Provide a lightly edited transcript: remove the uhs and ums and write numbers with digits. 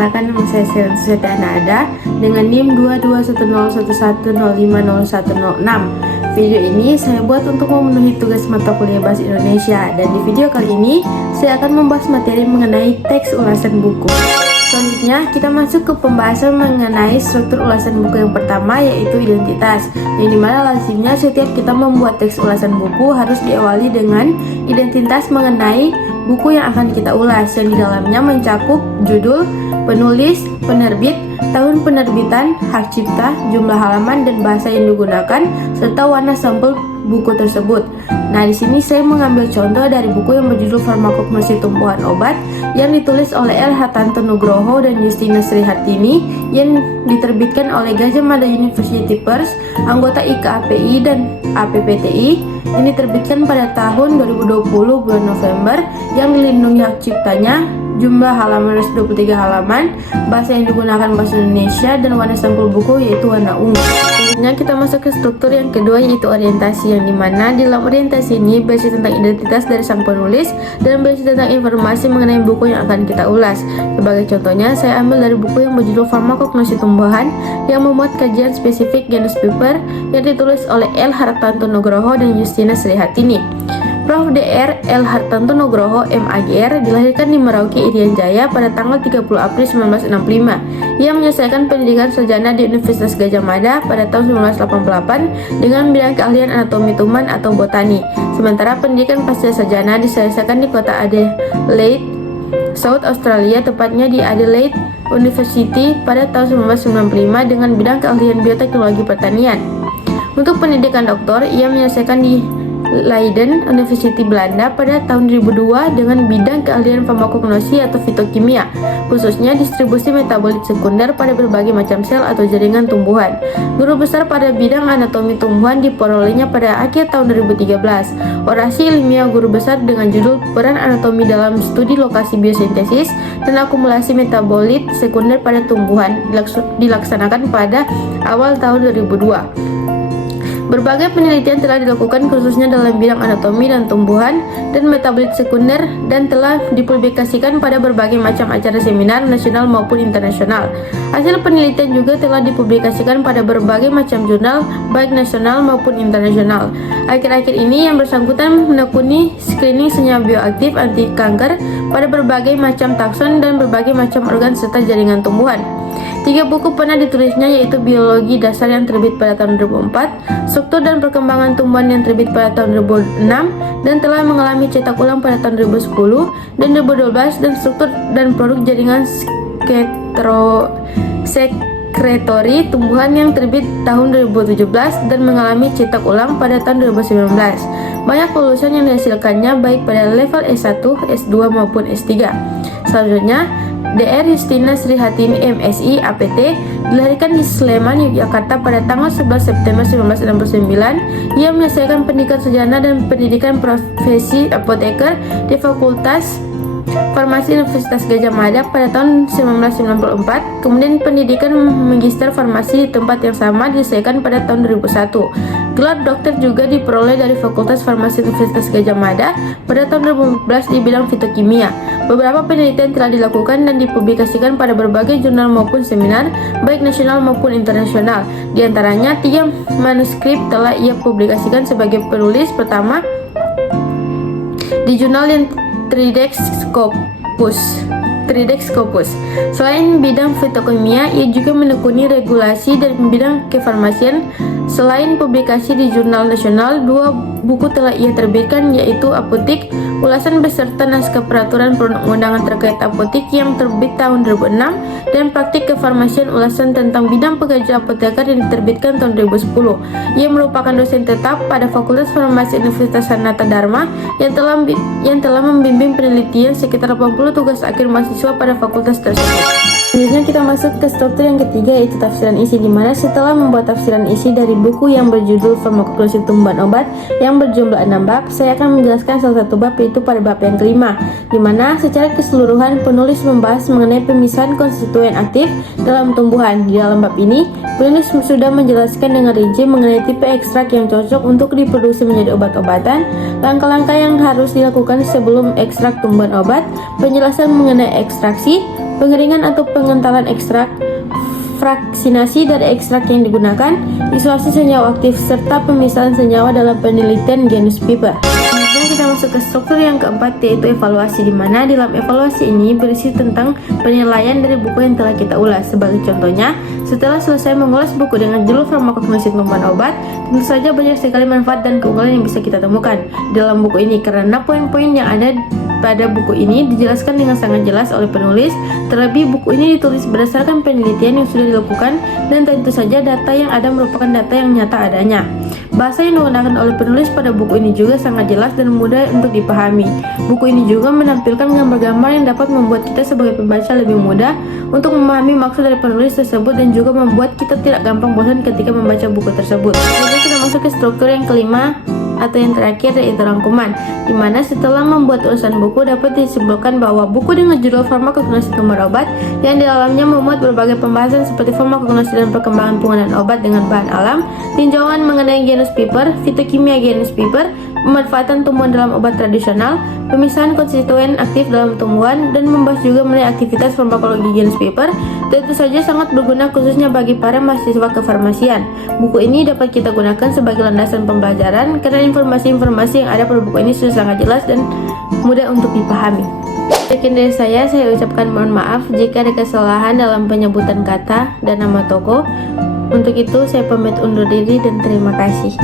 perkenalkan, nama saya Seti Anada dengan NIM 221011050106. Video ini saya buat untuk memenuhi tugas mata kuliah Bahasa Indonesia, dan di video kali ini saya akan membahas materi mengenai teks ulasan buku. Selanjutnya kita masuk ke pembahasan mengenai struktur ulasan buku yang pertama, yaitu identitas, yang dimana lazimnya setiap kita membuat teks ulasan buku harus diawali dengan identitas mengenai buku yang akan kita ulas, yang di dalamnya mencakup judul, penulis, penerbit, tahun penerbitan, hak cipta, jumlah halaman dan bahasa yang digunakan, serta warna sampul buku tersebut. Nah, di sini saya mengambil contoh dari buku yang berjudul Farmakognosi Tumbuhan Obat yang ditulis oleh L. Hartanto Nugroho dan Justina Srihartini, yang diterbitkan oleh Gadjah Mada University Press, anggota IKAPI dan APPTI, yang diterbitkan pada tahun 2020 bulan November, yang dilindungi hak ciptanya, jumlah halaman 23 halaman, bahasa yang digunakan bahasa Indonesia, dan warna sampul buku yaitu warna ungu. Selanjutnya kita masuk ke struktur yang kedua, yaitu orientasi, yang dimana di dalam orientasi ini berisi tentang identitas dari sang penulis dan berisi tentang informasi mengenai buku yang akan kita ulas. Sebagai contohnya, saya ambil dari buku yang berjudul Farmakognosi Tumbuhan yang memuat kajian spesifik genus paper yang ditulis oleh L. Hartanto Nugroho dan Justina Srihartini. Prof. Dr. L. Hartanto Nugroho, MAgR, dilahirkan di Merauke, Irian Jaya pada tanggal 30 April 1965. Ia menyelesaikan pendidikan sarjana di Universitas Gadjah Mada pada tahun 1988 dengan bidang keahlian anatomi tumbuhan atau botani. Sementara pendidikan pasca sarjana diselesaikan di kota Adelaide, South Australia, tepatnya di Adelaide University pada tahun 1995 dengan bidang keahlian bioteknologi pertanian. Untuk pendidikan doktor, ia menyelesaikan di Leiden University Belanda pada tahun 2002 dengan bidang keahlian farmakognosi atau fitokimia, khususnya distribusi metabolit sekunder pada berbagai macam sel atau jaringan tumbuhan. Guru besar pada bidang anatomi tumbuhan diperolehnya pada akhir tahun 2013. Orasi ilmiah guru besar dengan judul Peran Anatomi dalam Studi Lokasi Biosintesis dan Akumulasi Metabolit Sekunder pada Tumbuhan dilaksanakan pada awal tahun 2002. Berbagai penelitian telah dilakukan khususnya dalam bidang anatomi dan tumbuhan dan metabolit sekunder, dan telah dipublikasikan pada berbagai macam acara seminar nasional maupun internasional. Hasil penelitian juga telah dipublikasikan pada berbagai macam jurnal baik nasional maupun internasional. Akhir-akhir ini yang bersangkutan menekuni screening senyawa bioaktif anti kanker pada berbagai macam takson dan berbagai macam organ serta jaringan tumbuhan. 3 buku pernah ditulisnya, yaitu Biologi Dasar yang terbit pada tahun 2004, Struktur dan Perkembangan Tumbuhan yang terbit pada tahun 2006 dan telah mengalami cetak ulang pada tahun 2010 dan 2012, dan Struktur dan Produk Jaringan Sekretori Tumbuhan yang terbit tahun 2017 dan mengalami cetak ulang pada tahun 2019. Banyak lulusan yang dihasilkannya baik pada level S1, S2 maupun S3. Selanjutnya, Dr. Justina Srihartini, MSI, APT, dilahirkan di Sleman, Yogyakarta pada tanggal 11 September 1969. Ia menyelesaikan pendidikan sarjana dan pendidikan profesi apoteker di Fakultas Farmasi Universitas Gadjah Mada pada tahun 1994. Kemudian pendidikan magister farmasi di tempat yang sama diselesaikan pada tahun 2001. Gelar dokter juga diperoleh dari Fakultas Farmasi Universitas Gadjah Mada pada tahun 2014 di bidang fitokimia. Beberapa penelitian telah dilakukan dan dipublikasikan pada berbagai jurnal maupun seminar, baik nasional maupun internasional. Di antaranya, 3 manuskrip telah ia publikasikan sebagai penulis pertama di jurnal yang Tridex Scopus. Selain bidang fitokimia, ia juga menekuni regulasi dan bidang kefarmasian. Selain publikasi di jurnal nasional, 2 buku telah ia terbitkan, yaitu Apotik, ulasan beserta naskah peraturan perundang-undangan terkait apotik yang terbit tahun 2006, dan Praktik Kefarmasian, ulasan tentang bidang pekerja apoteker yang diterbitkan tahun 2010. Ia merupakan dosen tetap pada Fakultas Farmasi Universitas Sanata Dharma yang telah membimbing penelitian sekitar 80 tugas akhir mahasiswa pada fakultas tersebut. Selanjutnya kita masuk ke struktur yang ketiga, yaitu tafsiran isi, di mana setelah membuat tafsiran isi dari buku yang berjudul Farmakognosi Tumbuhan Obat yang berjumlah 6 bab, saya akan menjelaskan salah satu bab, yaitu pada bab yang kelima, di mana secara keseluruhan penulis membahas mengenai pemisahan konstituen aktif dalam tumbuhan. Di dalam bab ini, penulis sudah menjelaskan dengan rinci mengenai tipe ekstrak yang cocok untuk diproduksi menjadi obat-obatan, langkah-langkah yang harus dilakukan sebelum ekstrak tumbuhan obat, penjelasan mengenai ekstraksi, pengeringan atau pengentalan ekstrak, fraksinasi dari ekstrak yang digunakan, isolasi senyawa aktif, serta pemisahan senyawa dalam penelitian genus Piper. Kemudian kita masuk ke struktur yang keempat, yaitu evaluasi, di mana dalam evaluasi ini berisi tentang penilaian dari buku yang telah kita ulas. Sebagai contohnya, setelah selesai mengulas buku dengan judul farmakognosi tumbuhan obat, tentu saja banyak sekali manfaat dan keunggulan yang bisa kita temukan dalam buku ini, karena poin-poin yang ada pada buku ini dijelaskan dengan sangat jelas oleh penulis. Terlebih, buku ini ditulis berdasarkan penelitian yang sudah dilakukan, dan tentu saja data yang ada merupakan data yang nyata adanya. Bahasa yang digunakan oleh penulis pada buku ini juga sangat jelas dan mudah untuk dipahami. Buku ini juga menampilkan gambar-gambar yang dapat membuat kita sebagai pembaca lebih mudah untuk memahami maksud dari penulis tersebut, dan juga membuat kita tidak gampang bosan ketika membaca buku tersebut. Kemudian kita masuk ke struktur yang kelima atau yang terakhir, yaitu rangkuman, di mana setelah membuat ulasan buku dapat disimpulkan bahwa buku dengan judul farmakognosi tumbuhan obat yang di dalamnya memuat berbagai pembahasan seperti farmakognosi dan perkembangan penggunaan obat dengan bahan alam, tinjauan mengenai genus Piper, fitokimia genus Piper, pemanfaatan tumbuhan dalam obat tradisional, pemisahan konstituen aktif dalam tumbuhan, dan membahas juga mengenai aktivitas farmakologi genus Piper. Tentu saja sangat berguna khususnya bagi para mahasiswa kefarmasian. Buku ini dapat kita gunakan sebagai landasan pembelajaran karena informasi-informasi yang ada pada buku ini sudah sangat jelas dan mudah untuk dipahami. Sekian dari saya ucapkan mohon maaf jika ada kesalahan dalam penyebutan kata dan nama toko. Untuk itu saya pamit undur diri dan terima kasih.